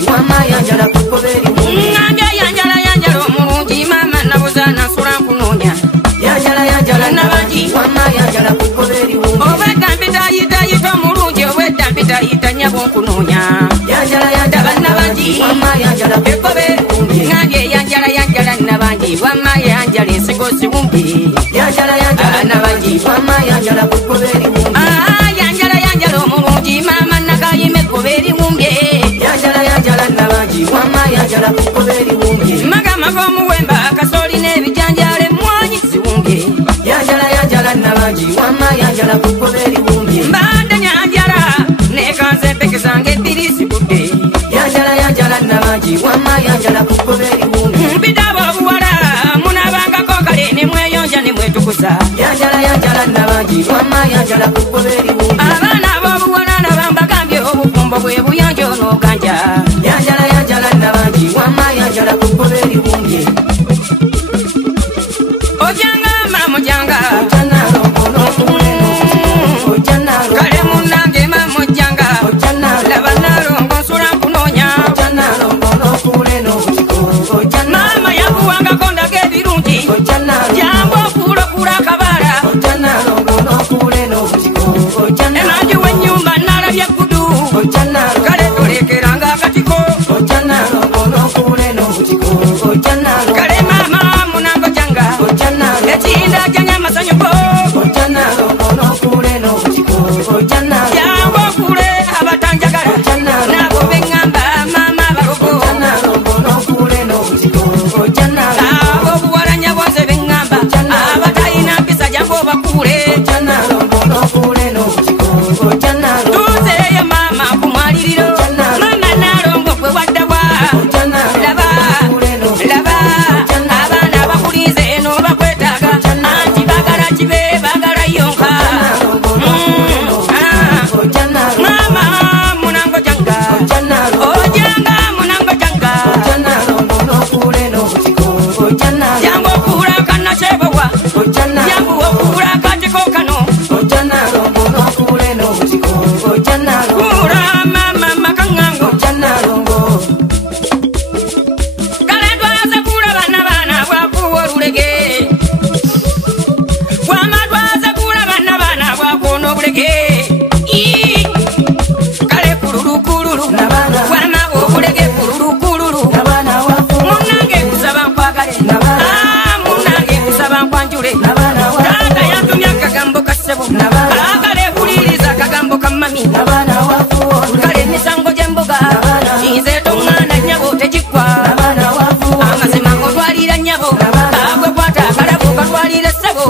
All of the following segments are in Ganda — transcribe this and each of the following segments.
nabanji wama yanjala kukoberi wumbi ngambya yanjala omulungi mama nabuzana nsula nkunonya yanjala nabanji wama yanjala kukoberi wumbi obwedda mpitayita omulungi obwedda mpitayita nyabo nkunonya yanjala nabanji wama yanjala kukoberi wumbi ngambye yanjala nabanji wama yanjala ensigo ziwumbi yanjala nabanji wama yanjala kukoberi wumbi yanjala omulungi mama nakayime koberi wumbi yanjala nabanji wama yanjala kukoberi wumbi magama g'omuwemba kasooli n'ebijanjala emmwanyi ziwumbi yanjala nabanji wama yanjala kukoberi wumbi mbadde nyanjala nekanze empeke zange ebbiri zigudde yanjala nabanji wama yanjala kukoberi wumbi mpitaba obuwala munabangako kale ne mweyonja ne mwetukuza yanjala nabanji wama yanjala kukoberi wumbi abaana b'obuwala nabambagambye obufumbo bwe buyonja onooganja yanjala nabanji wama yanjala kukoberi wumbi ojanga mamujanga kale munange mamujanga laba nalongo nsula nkunonya mama yakuwangako ndaga ebirungi jangu okuulakula akabala emanju w'ennyumba nalabya gudu kale tolekeranga akatiko kale mama munango janga ekinda janya masanyuko jangu okule abatanjagala nabo beŋŋamba mama balugo abo obuwala nyabonze beŋŋamba abatayina mpisa jangu obakule tuzeeyo mama kumwaliriro mama nalongo gwe waddawa laba abaana bakulinze eno bakwetaaga anti bagala kibe bagala yonka mama munango janga ojanga munango janga jangu okuula kannakyebowa jangu okuula akatiko kano kuula mama makaŋŋango kale twaze kuula bannabaana bwakuwa olulege wama twaze kuula bannabaana bwakuona obulege kale kululukululu wama obulege kululukululu munange kusaba nkwagale munange kusaba nkwanjule taata yantumya akagambo kasebo akale huliriza akagambo kamami kale emisango gy'emboga nze tomwana nnyabo tegikwa amazima ng'otwalira nnyabo agwe kwata akalabo katwalira ssebo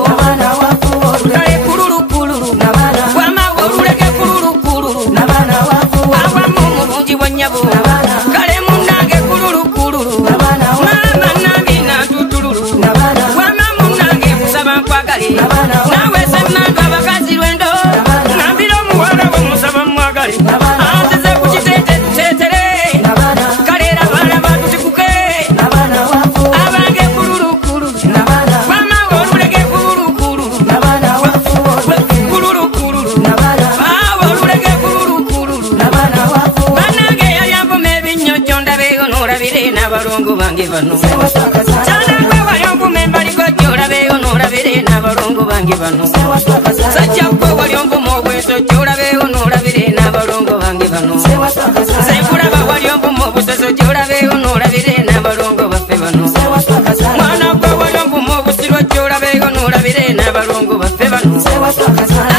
kale kululukululu wama olulege kululukululu awamu omulungi wa nnyabo kale munnange kululukululu mama nange natutululu wama munnange kusaba nkwagale nawe semmantu abakazi lwendo ngambira omuwala we musaba mwagale anzize ku kitete tuteetere kale labalaba tutikuke abange kululukululu wama olulege kululukululu kululukululu awo olulege kululukululu bannange yalyambuma ebinnyojjo ndabeeyo n'olabire n'abalongo bange bano kyanagwe walyambuma embalikojjo olabeeyo n'olabire n'abalongo bange bano sajjagwe walyambuma obwesojjo olabeeyo n'olabire n'abalongo bange bano senkulaba walyambuma obusosojjo olabeeyo n'olabire n'abalongo baffe bano mwana gwe walyambuma obusirwajjo olabeeyo n'olabire n'abalongo baffe bano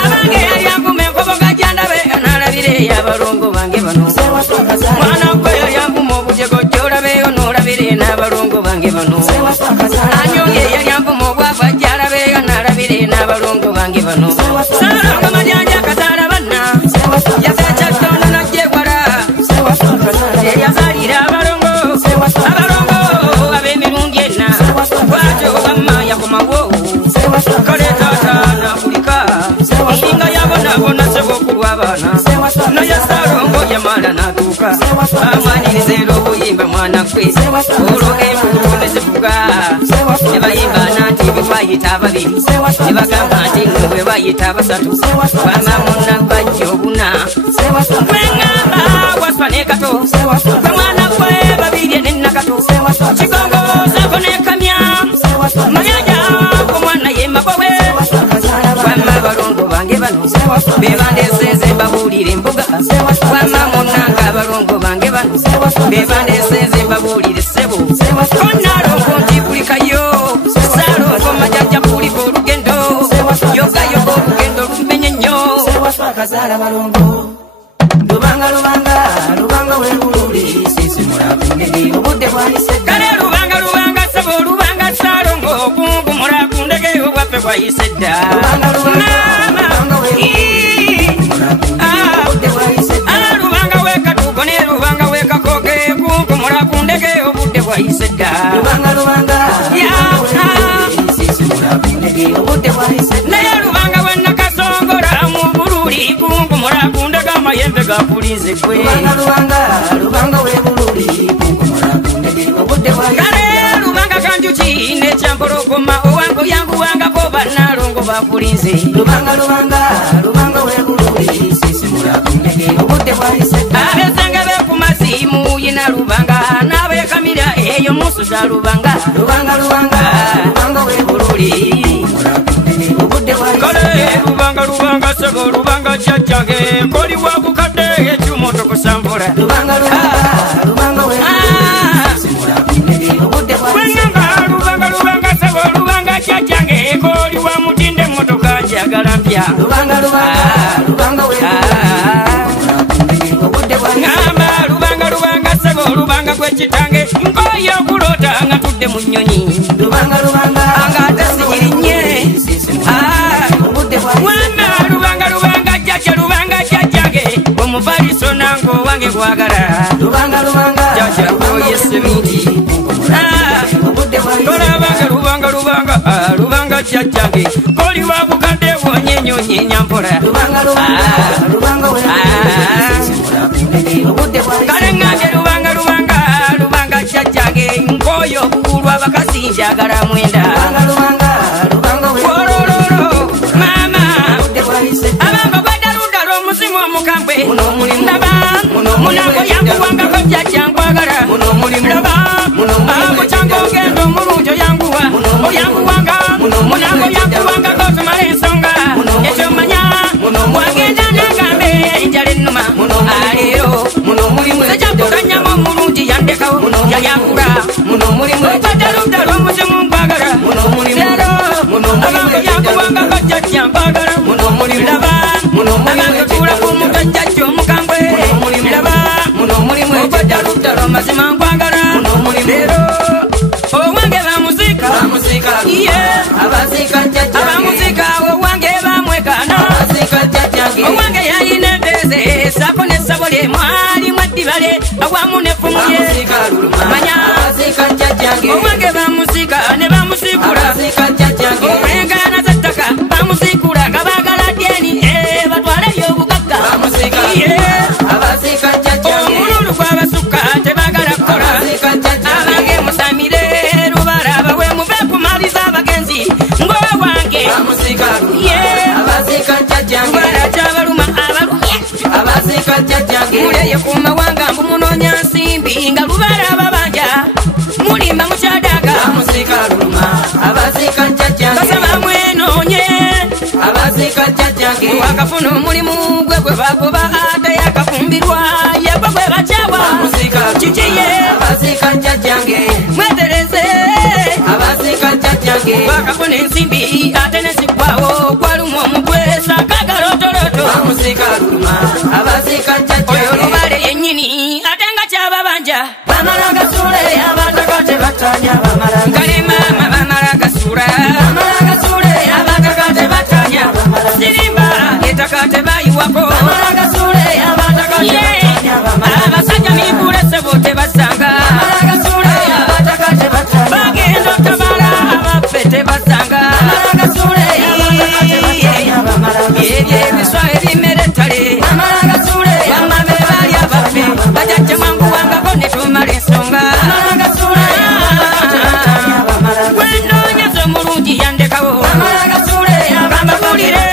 abange yalyambuma enkoboga jandabe n'alabire y'abalongo bange bano mwana gwe yalyambuma obujegojjo olabeeyo n'olabire n'abalongo bange bano anyonge yalyambuma obwavajja alabeeyo n'alabire n'abalongo bange bano salongo majanja akazaala banna yafe ekyattono najjegwala eyazaalira abalongo ab'emirundi enna bwatyo wamma yakomawo kale taata nakulika nga yabonabona sebo okulw'abaana naye salongo yamala n'atuuka amwaniriza era obuyimba mwana gwe olwo enkulu ne zivuga ne bayimba nanti bwayita ababiri ne bagamba nti bwe bayita abasatu wama munna bajja obuna gwe ŋŋamba waswa ne kato gwe mwana Chigongo zakone kamya Mayanja kumwana yema kowe Wama balongo bange bano Bebande seze babulire mbuga Wama munanga balongo bange bano Bebande seze babulire sebo Konalongo ntipulikayo Salongo majaja puliko olugendo Yoga yoga olugendo lumenye nnyo Kazala balongo Lubanga lubanga webululi Sisi mulakunde obudde bwayise Kale lubanga sebo lubanga salongo Kungu mulakunde obwaffe bwayise dda Lubanga wekatugo ne lubanga wekakoge Kungu mulakunde obudde bwayise dda Sisi mulakunde obudde bwayise naye lubanga wenakasongora mu bululi Kungu mulakunde gamayembe gapulize gwe Lubanga webululi Kungu mulakunde obudde bwayise kale lubanga kanjuki nekyamporogoma owango yangu wangako bannalongo bapulize Lubanga webululi Sisi mulakunde obudde bwayise abezenge bekumasimu yina lubanga nabekamira eyo musuza lubanga Lubanga webululi obudde bwayise kale lubanga sebo lubanga jjajjange koli wabukadde ekyumoto kusambula Lubanga webululi obudde bwayise lubanga sebo lubanga jjajjange koli wa mutinde motoka njagala mpya Lubanga webululi obudde bwayise ngamba lubanga sebo lubanga gwekitange nkoyo okulota nga tudde mu nnyonyi nga ate sigirinnye obudde bwayise wana lubanga jjajjange omuvaliso nango wange gwagala jjajja oye semiti obudde bwayise lubanga jjajjange koli wa bukadde bwonyenyonye nyampola Lubanga webululi obudde bwayise kale ngange lubanga jjajjange nkoyo obugulwa abakazi njagala mwenda olololo mama abango gwedaludala omuzimu omukambwe ndaba munango yanguwangako jjajja nkwagala laba akucanga ogenda omulungi oyanguwa oyanguwanga munango yanguwangako tumala ensonga ekyomanya wagenda nangambe enjala ennuma aleero sejakukanyamu omulungi yandekawo yayakula gwedaludala omuzimu nkwagala abango yanguwangako jjajja nkwagala laba abange tuula ku mutwe jjajja omukambwe laba ogwedaludala mazima nkwagala leero owange bamusika abamusika owange bamwekana owange yayina enteze sako nesabo lye mwalimu eddibale awamu nefumu lye manya owange bamusika ne bamusikula olw'engaana z'ettaka bamusikula nga baagala dyeni batwaleyo obugagga omululu gw'abasukka tebagala kukola abange musamire lubala bawe muve kumaliza abagenzi ng'owange lubala kyabaluma abalumye muleye ku mawanga mbu munoonya nsimbi nga lubala ababanja mulimba mukyadaga basaba mwenoonye wakafuna omulimu gwe gwe bagoba ate yakafumbirwa yegwe gwe bakyawa kikiye mwetereze wakafuna ensimbi ate neziggwawo gwalumu omugwe sakagalotoloto oyo lubale yennyini ate nga kyababanja kale mama bamala gasula sirimba ettaka tebayiwako abasajja mibulese bo tebasanga bagenda otabala abaffe tebasanga ebyo ebiswa ebimera ettale bamma be baali abaffe bajajja mwanguwangako ne tumala ensonga gwenoonyeza omulungi yandekawo gamba bulire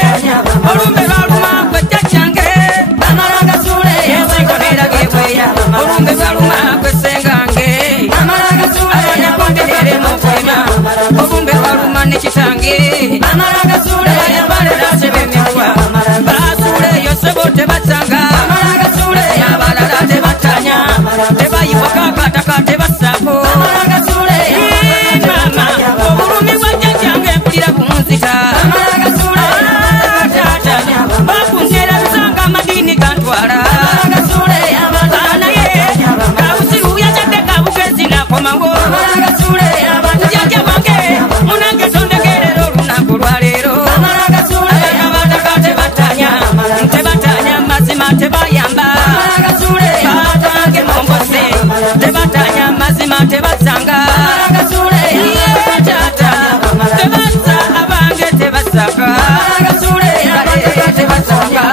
olumbe lwaluma gwe jjajjange ye amaraga sule yabalala sebemekwa basule yosobote batanga amaraga sule yabalala tebatanya tebayiwa kakataka tebasako amaraga sule mama obulumi bwajjajjange mpulira bunzita amaraga sule bakuntera bisanga amadini gantwala amaraga sule yabalala naye kabusiru yajadde kabugezi nakomawo amaraga sule jajja wange munange sondegerera olunaku lwaleero amaraga sule abataka tebatanya mazima tebayamba amaraga sule batange mombose tebatanya mazima tebatsanga amaraga sule tata tebatsa abange tebasaka amaraga sule tebatsanga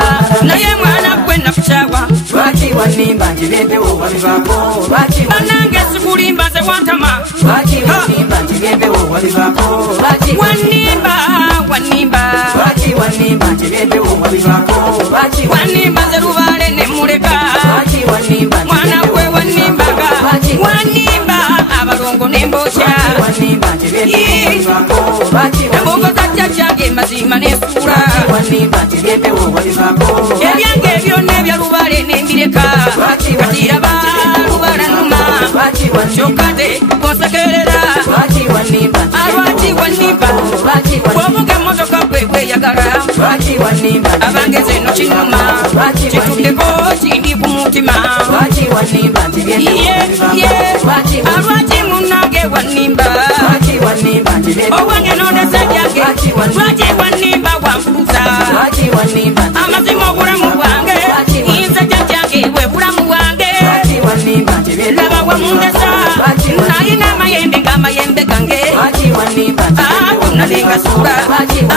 naye mwana gwe nakukyagwa lwaki wanimba ntibyempewo wabivako banange sikulimba ze wantama lwaki wanimba ntibyempewo wabivako wanimba lwaki wanimba ntibyempewo wabivako wanimba ze lubale nemuleka mwana gwe wanimbaga wanimba abalongo nembokya embogo za jjajjange mazima nesula ebyange byonna ebyalubale nembireka katiraba lubala numa kyokate konsekerera alwaki wanimba bwovuga emotoka gwe bweyagala abange zeno kinuma kituddeko kindi ku mutima alwaki munange wanimba obwange nodesajjange lwaki wanimba wampuza amazima obulamu bwange nze jjajjange bwe bulamu bwange laba wamundesa nayina amayembe ng'amayembe gange gonna nengasula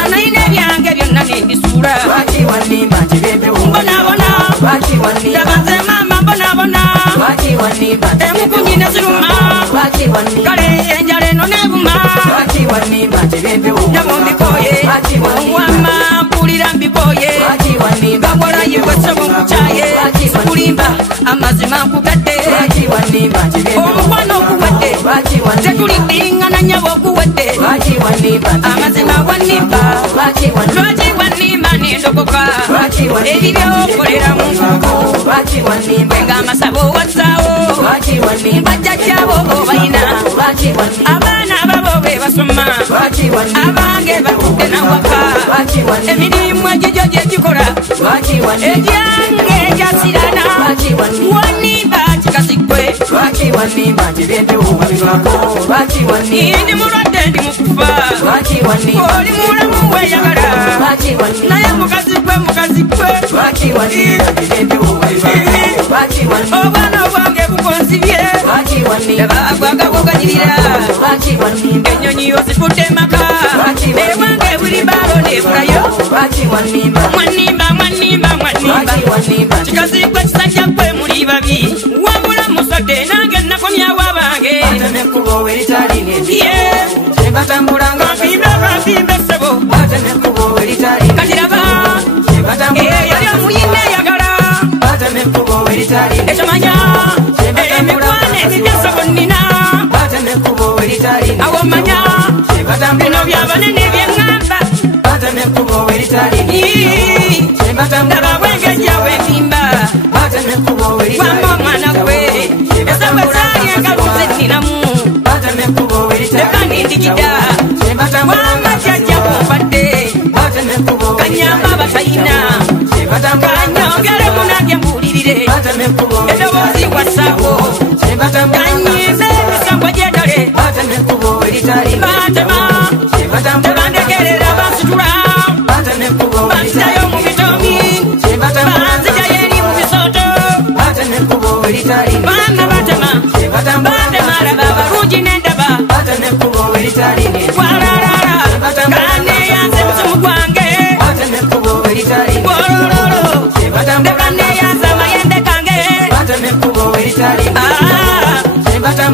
anayina ebyange byonna nembisula mbonabona ndabanze mama mbonabona emukunyi neziruma kale enjala eno nebuma namumbikoye omwama mpulira mbikoye babolaye bwesebo nkukyaye sikulimba amazima nkukadde omukwano okuwedde tetulidingana nyabo okuwedde amazima wanimba lwaki wanimba nendogoka ebibyokolera mu nkuku nga amasabo wazzaawo bajjajjabo obayina abaana ababo be basoma abange batudde nawaka emirimu egijjo gyegikola egyange egyasirana wanimba kikasikwe ndi mulwadde ndi mukufa oli mulamu weyagala naye mukazi gwe obwana obwange bukonzibye agwagagoganyirira enyonyi ozifudde maka ewange buli baalo nebulayo mwanimba kikazi gwe kisajja gwe muli babi wabula musodde nange nakomyawo abange kampimbe sebo katiraba yali omuyinne eyagala ekimanya emikwana ebijasebo nnina awo manya bino byabanene byeŋŋamba ndaba bwengejja bwempimba wamba omwana gwe esabwe zaali engaluze nninamu leka nindigida wamba jjajja bumpadde kanyamba batayina kanyongere munange mbuulirire edoboozi wassaawo kanyimbe emisambwa gyetale batema tebandegerera bansitula banzitayo mu bitomi banzijayo eri mu bisooto baana batema alaba abalungi n'endaba walalala kaneyanze musomu gwange wolololo tekaneyanze amayembe gange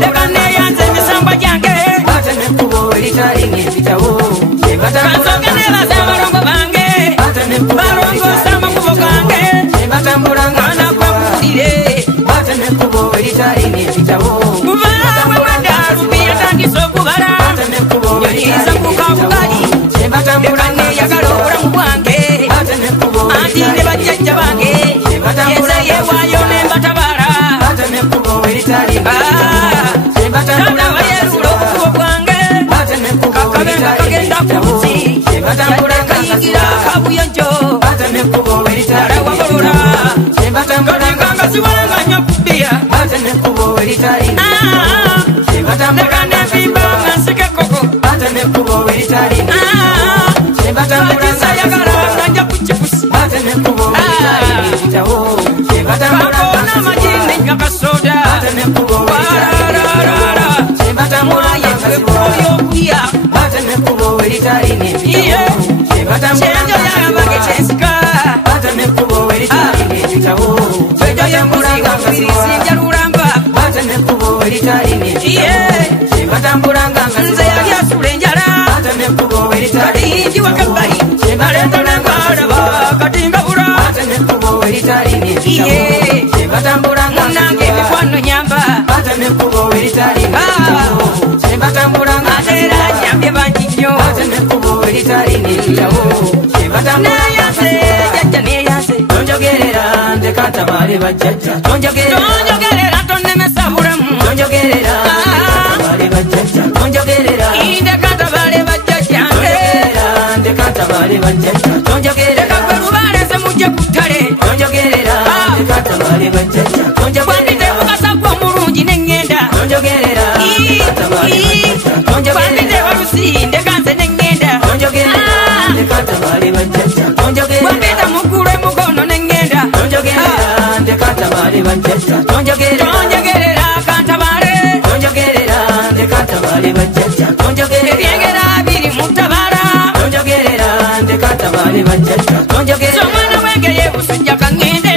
tekaneyanze emisambwa gyange kansoke nebaza abalongo bange balongoosa amakubo gange mwana gwakuwulire kubaawe wadde alubi yatandise okubala nyonyiza kuka bugali nyonjo bateme kubo welitali wabulula katinganga siwanga nnyo kubbiya bateme kubo welitali nekane mpimba nga nsike koko bateme kubo welitali batisa yagalanga nja kukipusi bateme kubo welitali kitawo bakona majini nga kasoda bateme kubo warararara mwaye kwekulyokuya bateme kubo welitali iye kyenjo yagambage kyensika bateme kubo welitali kitawo kwejo yembuziga kubirisibya lulamba bateme kubo welitali iye batambulanga nze yali asula enjala bateme kubo welitali kati ndi wakabbali aleetonengalaba kati ngabula bateme kubo welitali iye batambulanga munange emikwano nyamba bateme kubo welitali batambulanga ate era nyambye bangi nnyo bateme kubo welitali kitawo neyase jajja neyase tonjogerera ndekatabale bajjajja tonjogerera tonemesa bulamu tonjogerera ndekatabale bajjajja tonjogerera indekatabale bajjajjange ndekatabale bajjajja tonjogerera leka gwe lubalese mujje ku ttale tonjogerera ndekatabale bajjajja kwandite bukasa gw'omulungi neŋŋenda tonjogerera kwandite walusi ndekanze neŋŋenda ndekatabale bajjajja kwandite mugulu emugono neŋŋenda ndekatabale bajjajja tonjogerera kantabale ndekatabale bajjajja ebyengera biri mu ttabala ndekatabale bajjajja somwana wenge yebusujja kaŋŋende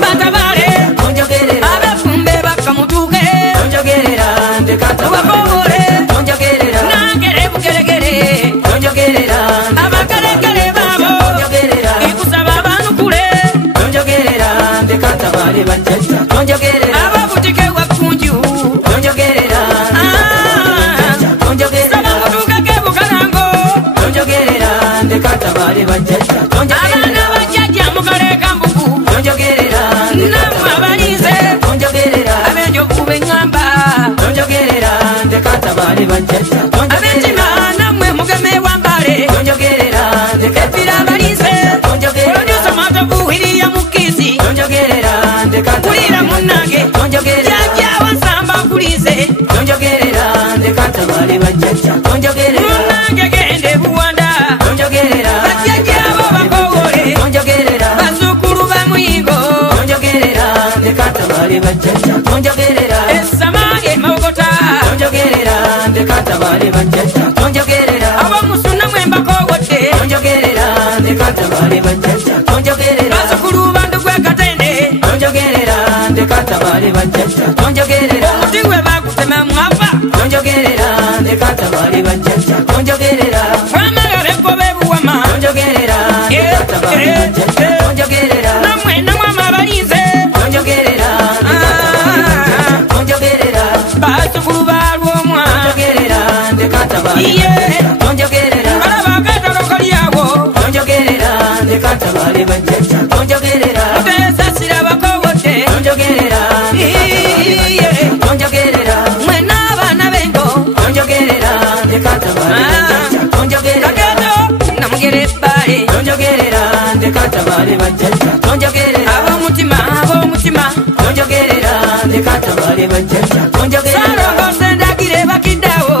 batabale abefumbe bakamutuuke bakobole nangere bugeregere abakalegere baabo ikusaba abanukule ababutike wakunju saba mutuukeke bukalango abaana bajjajja mukaleka mbugu namwe abalize abenjovu beŋŋamba abentima namwe mugeme wambale epira abalize produsa matovuhiriya mukisi kulira munnange jajjawa nsamba nkulize munnange gende buwanda bajjajjabo bakowole bazukulu bamuyingo esama emogota abomusuna mwembakowodde bazukulu bandu gwekatende omuti gwe bagutema mwafa wamagala ekkoba ebuwama namwe namwama abalize bazukulu balwomwa iye balaba akatalo kalyawo mutesasira bakowodde mwena abaana bengo kageto namugera ebbale ab'omutima salongose ndagire bakiddawo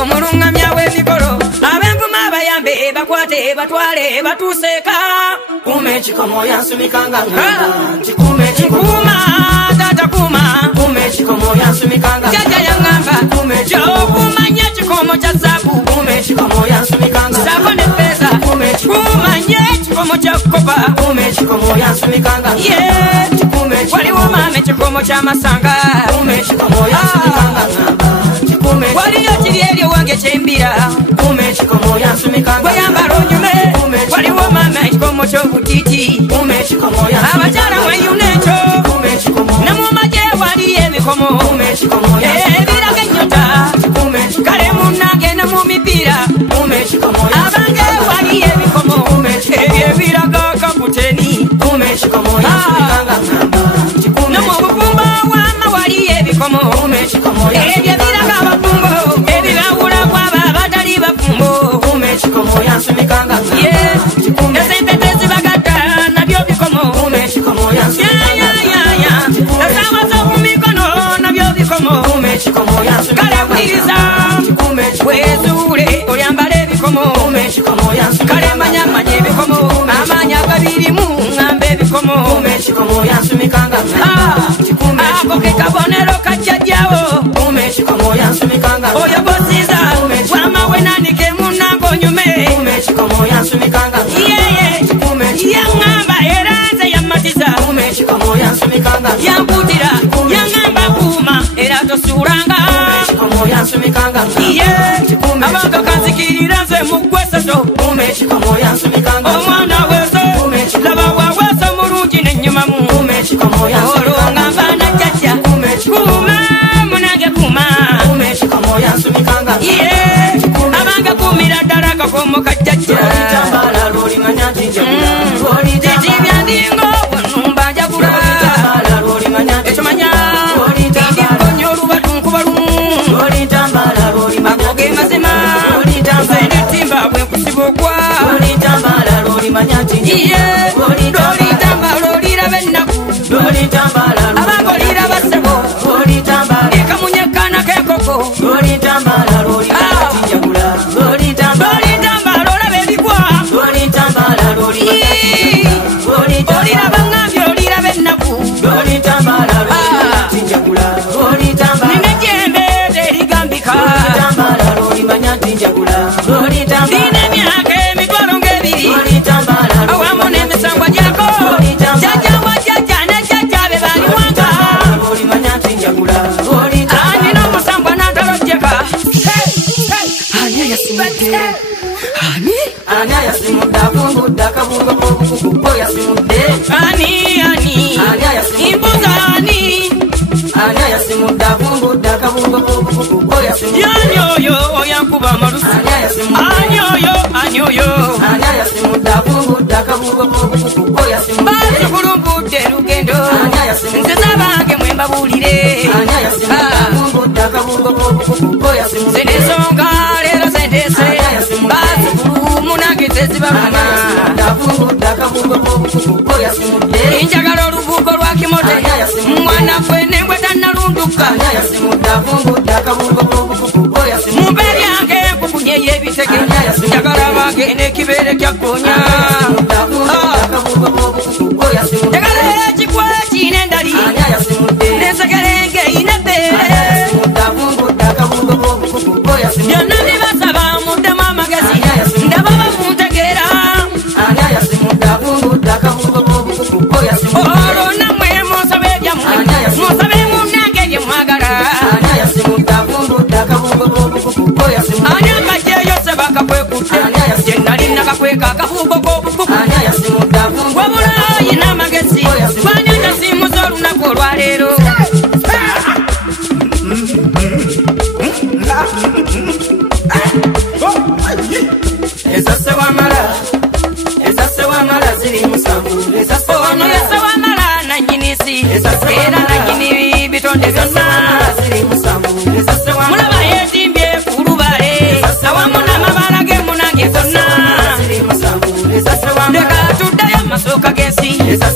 omulungamya w'emikolo ab'envuma abayambe bakwate batwale batuseeka kume ekikomo yansumikanga nkuuma tata kuuma kume ekikomo yansumikanga jajja yaŋŋamba okumanya ekikomo kya zaabu kume ekikomo yansumikanga saako ne ffeeza kumanya ekikomo kya kopa kume ekikomo yansumikanga ye waliwo maama ekikomo ky'amasanga kume ekikomo yansumikanga waliyo kiri eryo wange kyembira kume ekikomo yansumikanga gweyambala onyume waliwo maama ekikomo ky'obutiiti kume ekikomo abakyala mweyuna ekyo ne mu magye waliyo emikomo ebiraga ennyota kale munnange ne mu mipiira abange waliyo ebikomo ebyo ebiraga kaputeni ne mu bufumbo wama waliyo ebikomo ebyo ebiraga abafumbo ebibawula kwabo abatali bafumbo ekikomo yansumikanga ye ako ke kabonero kajjajjawo oyo bosiza wama wenanike munango nyume yeye yaŋŋamba era nze yammatiza yankutira yaŋŋamba kuuma era tosuulanga ye abantu kanzikirira nze muggweseso omwana weso laba waweso mulungi nenyumamu olwongamba najjajja kuuma munange kuuma ye abanga kuumira ddala kakomo kajjajja titi byandingo bwenumba njagula ekimanya ndinkonyo olubatunkuba lumu agoge mazima zenetimba bwenkusiba okwa ye lolitambala oliraba ennaku abanga oliraba ssebo ekamunyekana k'enkoko lolitambala olaba ebigwa oliraba ŋŋambye oliraba ennaku nina jembe terigambika nina emyaka emitwalo ng'ebiri awamu n'emisangwa gyako jjajjawa jjajja ne jjajjabe baliwanga nina omusangwa n'antalojjeka ani yasimudde ani yasimudde avumbudde akabungo k'obukuku ko yasimudde imbuza ani yasimudde avumbudde akabungo k'obukuku ko yasimudde ani oyo oyankuba amalusu ani oyo yasimudde avumbudde akabungo k'obukuku ko yasimudde bazikulungudde lugendo nze zabange mwe mbabuulire ze n'ensonga leero zendeese bazikulu munange zezibaluma njagala olubuugo lwa kimote mwana gwe nengwe tannalunduka mumbe byange nkukunye y'ebitege njagala bange n'ekibeere kyakkonya njagala ekigwa kiina endali n'ensegerenge ina ebbeere byonna bibasaba muddemu amagezi ndaba bamuntegeera olwo nammwe munsabe ebyammwe munsabe munnange bye mwagala ani akajjeeyo se bakakwekutte gye nali nakakweka akafuugo k'obukuku wabula yina amagezi gwanyanja simuza olunaku olwaleero ono yese wamala nanyinisi era nanyini bitonde byonna mulaba yetimbye ku lubale awamu n'amabala g'emunange gonna leka tuddayo amasooka g'ensi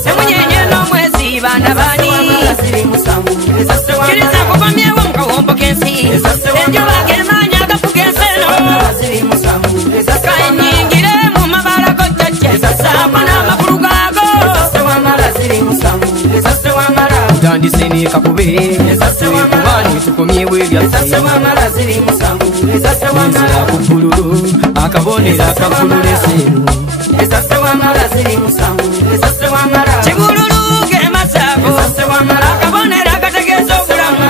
emunyenye n'omwezi baana baani kiriza kukomyewo mu kawombo k'ensi enjuba g'emaanyi agafu g'ensi eno kanyingire mu mabala g'ojjajja saako n'amakulu gaago tutandise ne kakube kubani tukomyewo ebyaffe enzira ku bbululu akabonera akavululeseero kibululu g'emasaako akabonera akategeeza obulamu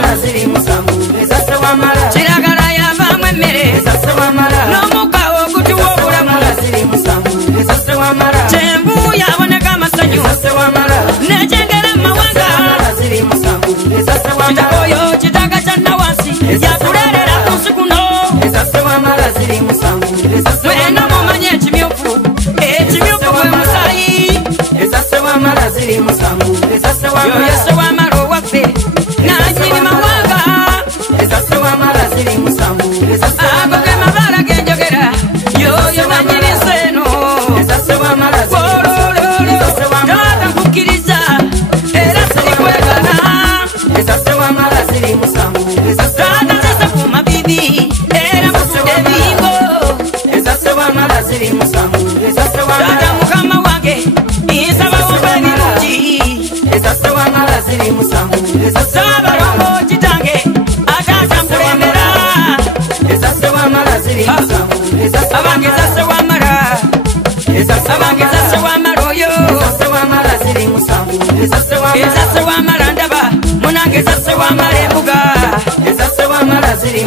kiragala yavaamu emmere n'omukka ogutuwa obulamu kyenvu yaboneka amasanyu n'ekyengera mu mawanga kitaka oyo kitaka kya nawansi yatuleerera ku nsi kuno mwena mumanye ekimyufu gwe musaayi yoyo se wamala owaffe n'anyini mawanga ago ge mabala genjogera yoyo nanyini nseeno taata nkukkiriza era sirikwegana taata zise ku mabibi era musudde ebiyingo taata mukama wange nsaba wumba ebirungi ezase wamala ndaba munange ezase wamala embuga ezase wamala ziri